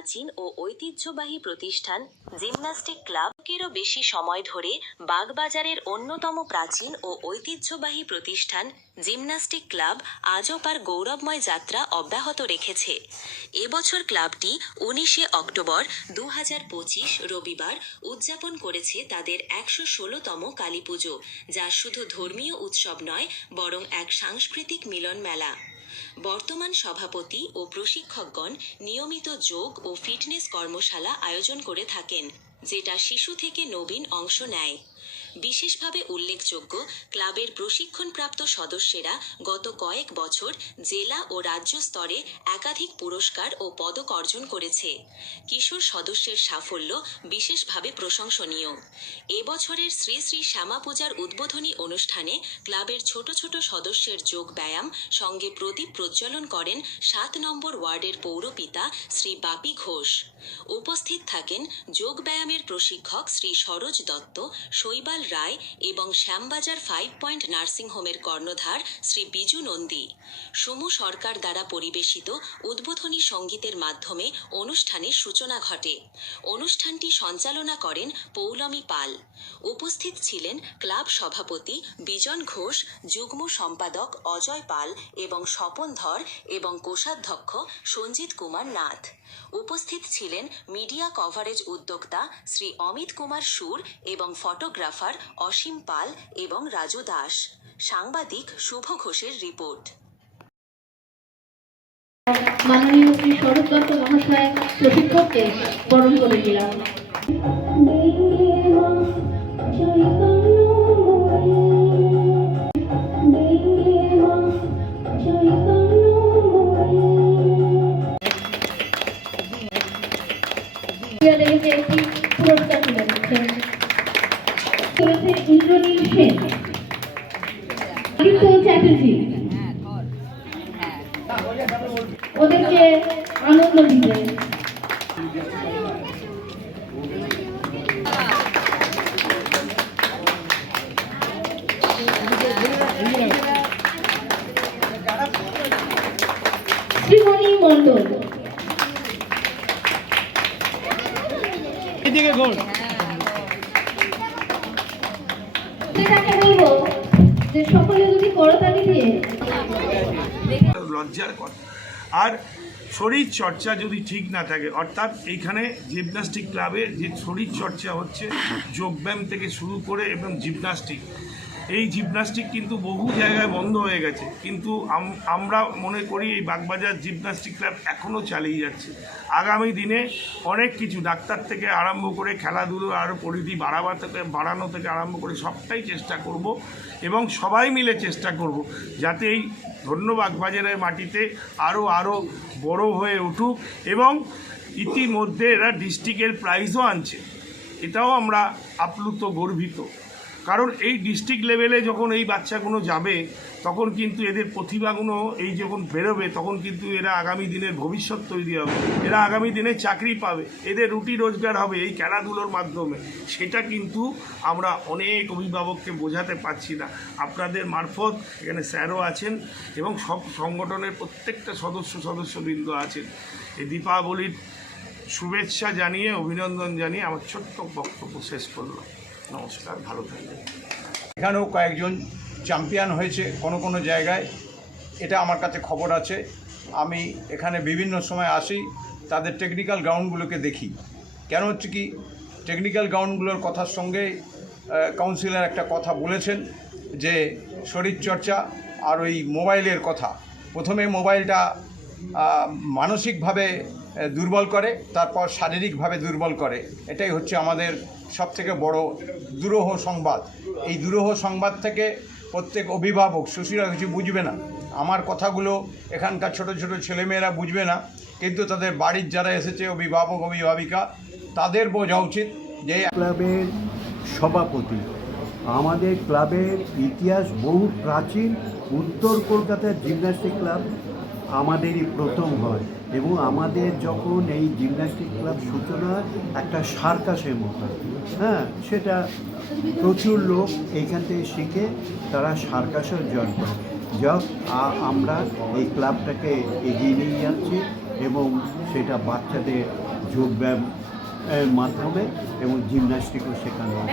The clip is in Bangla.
প্রাচীন ও ঐতিহ্যবাহী প্রতিষ্ঠান জিমন্যাস্টিক ক্লাবেরও বেশি সময় ধরে বাগবাজারের অন্যতম প্রাচীন ও ঐতিহ্যবাহী প্রতিষ্ঠান জিমন্যাস্টিক ক্লাব আজও তার গৌরবময় যাত্রা অব্যাহত রেখেছে। এবছর ক্লাবটি 19শে অক্টোবর 2025 রবিবার উদযাপন করেছে তাদের 116তম কালীপুজো, যা শুধু ধর্মীয় উৎসব নয় বরং এক সাংস্কৃতিক মিলন মেলা। বর্তমান সভাপতি ও প্রশিক্ষকগণ নিয়মিত যোগ ও ফিটনেস কর্মশালা আয়োজন করে থাকেন, যেটা শিশু থেকে নবীন অংশ নেয়। বিশেষভাবে উল্লেখযোগ্য, ক্লাবের প্রশিক্ষণপ্রাপ্ত সদস্যেরা গত কয়েক বছর জেলা ও রাজ্য স্তরে একাধিক পুরস্কার ও পদক অর্জন করেছে। কিশোর সদস্যের সাফল্য বিশেষভাবে প্রশংসনীয়। এবছরের শ্রী শ্রী শ্যামা পূজার উদ্বোধনী অনুষ্ঠানে ক্লাবের ছোট ছোট সদস্যের যোগ ব্যায়াম সঙ্গে প্রদীপ প্রজ্বলন করেন 7 নম্বর ওয়ার্ডের পৌরপিতা শ্রী বাপি ঘোষ। উপস্থিত থাকেন যোগ ব্যায়ামের প্রশিক্ষক শ্রী সরোজ দত্ত, শৈবাল রায় এবং শ্যামবাজার 5 পয়েন্ট নার্সিংহোমের কর্ণধার শ্রী বিজু নন্দী। সমু সরকার দ্বারা পরিবেশিত উদ্বোধনী সঙ্গীতের মাধ্যমে অনুষ্ঠানের সূচনা ঘটে। অনুষ্ঠানটি সঞ্চালনা করেন পৌলমী পাল। উপস্থিত ছিলেন ক্লাব সভাপতি বিজন ঘোষ, যুগ্ম সম্পাদক অজয় পাল এবং স্বপন ধর এবং কোষাধ্যক্ষ সঞ্জিত কুমার নাথ। উপস্থিত ছিলেন মিডিয়া কভারেজ উদ্যোক্তা শ্রী অমিত কুমার সুর এবং ফটোগ্রাফার অসীম পাল এবং রাজু দাস। সাংবাদিক শুভ ঘোষের রিপোর্ট। মাননীয় শ্রী সরোজ দত্ত মহাশয় প্রশিক্ষককে বরণ করে দিলাম। একটি পুরস্কার তুলে দিচ্ছেন ইন্দ্রনীল সেন, আদিত্য চ্যাটার্জি। ওদেরকে আনন্দ দিতে শ্রীমণি মণ্ডল। লজ্জার কথা। আর শরীর চর্চা যদি ঠিক না থাকে, অর্থাৎ এইখানে জিমন্যাস্টিক ক্লাবে যে শরীর চর্চা হচ্ছে যোগব্যায়াম থেকে শুরু করে এবং জিমন্যাস্টিক, এই জিমন্যাস্টিক কিন্তু বহু জায়গায় বন্ধ হয়ে গেছে, কিন্তু আমরা মনে করি এই বাগবাজার জিমন্যাস্টিক ক্লাব এখনও চালিয়ে যাচ্ছে। আগামী দিনে অনেক কিছু ডাক্তার থেকে আরম্ভ করে খেলাধুলো আরও পরিধি বাড়ানো থেকে আরম্ভ করে সবটাই চেষ্টা করব এবং সবাই মিলে চেষ্টা করব যাতে এই ধন্য বাগবাজারের মাটিতে আরও বড় হয়ে উঠুক। এবং ইতিমধ্যে এরা ডিস্ট্রিক্টের প্রাইজও আনছে, এটাও আমরা আপ্লুত গর্বিত। কারণ এই ডিস্ট্রিক্ট লেভেলে যখন এই বাচ্চাগুলো যাবে তখন কিন্তু এদের প্রতিভাগুলো এই যখন বেরোবে তখন কিন্তু এরা আগামী দিনের ভবিষ্যৎ তৈরি হবে, এরা আগামী দিনে চাকরি পাবে, এদের রুটি রোজগার হবে এই খেলাধুলোর মাধ্যমে। সেটা কিন্তু আমরা অনেক অভিভাবককে বোঝাতে পারছি না। আপনাদের মারফত এখানে স্যারও আছেন এবং সব সংগঠনের প্রত্যেকটা সদস্যবৃন্দ আছেন। এই দীপাবলির শুভেচ্ছা জানিয়ে অভিনন্দন জানিয়ে আমার ছোট্ট বক্তব্য শেষ করলাম। নমস্কার, ভালো থাকবেন। এখানেও কয়েকজন চ্যাম্পিয়ন হয়েছে কোনো জায়গায়, এটা আমার কাছে খবর আছে। আমি এখানে বিভিন্ন সময় আসি, তাদের টেকনিক্যাল গ্রাউন্ডগুলোকে দেখি। কেন হচ্ছে কি, টেকনিক্যাল গ্রাউন্ডগুলোর কথার সঙ্গে কাউন্সিলর একটা কথা বলেছেন যে শরীরচর্চা আর ওই মোবাইলের কথা। প্রথমে মোবাইলটা মানসিকভাবে দুর্বল করে, তারপর শারীরিকভাবে দুর্বল করে। এটাই হচ্ছে আমাদের সবথেকে বড় দুরূহ সংবাদ। এই দুরূহ সংবাদ থেকে প্রত্যেক অভিভাবক শিশুরা কিছু বুঝবে না। আমার কথাগুলো এখানকার ছোট ছোট ছেলেমেয়েরা বুঝবে না, কিন্তু তাদের বাড়ির যারা এসেছে অভিভাবক অভিভাবিকা, তাদের বোঝা উচিত যে ক্লাবের সভাপতি। আমাদের ক্লাবের ইতিহাস বহু প্রাচীন। উত্তর কলকাতার জিমন্যাস্টিক ক্লাব আমাদেরই প্রথম হয় এবং আমাদের যখন এই জিমন্যাস্টিক ক্লাব সূচনা হয় একটা সার্কাসের মতো, সেটা প্রচুর লোক এইখান থেকে শিখে তারা সার্কাসেও জয়েন করে। আমরা এই ক্লাবটাকে এগিয়ে নিয়ে যাচ্ছি এবং সেটা বাচ্চাদের যোগব্যায়াম মাধ্যমে এবং জিমন্যাস্টিকও শেখানো হয়।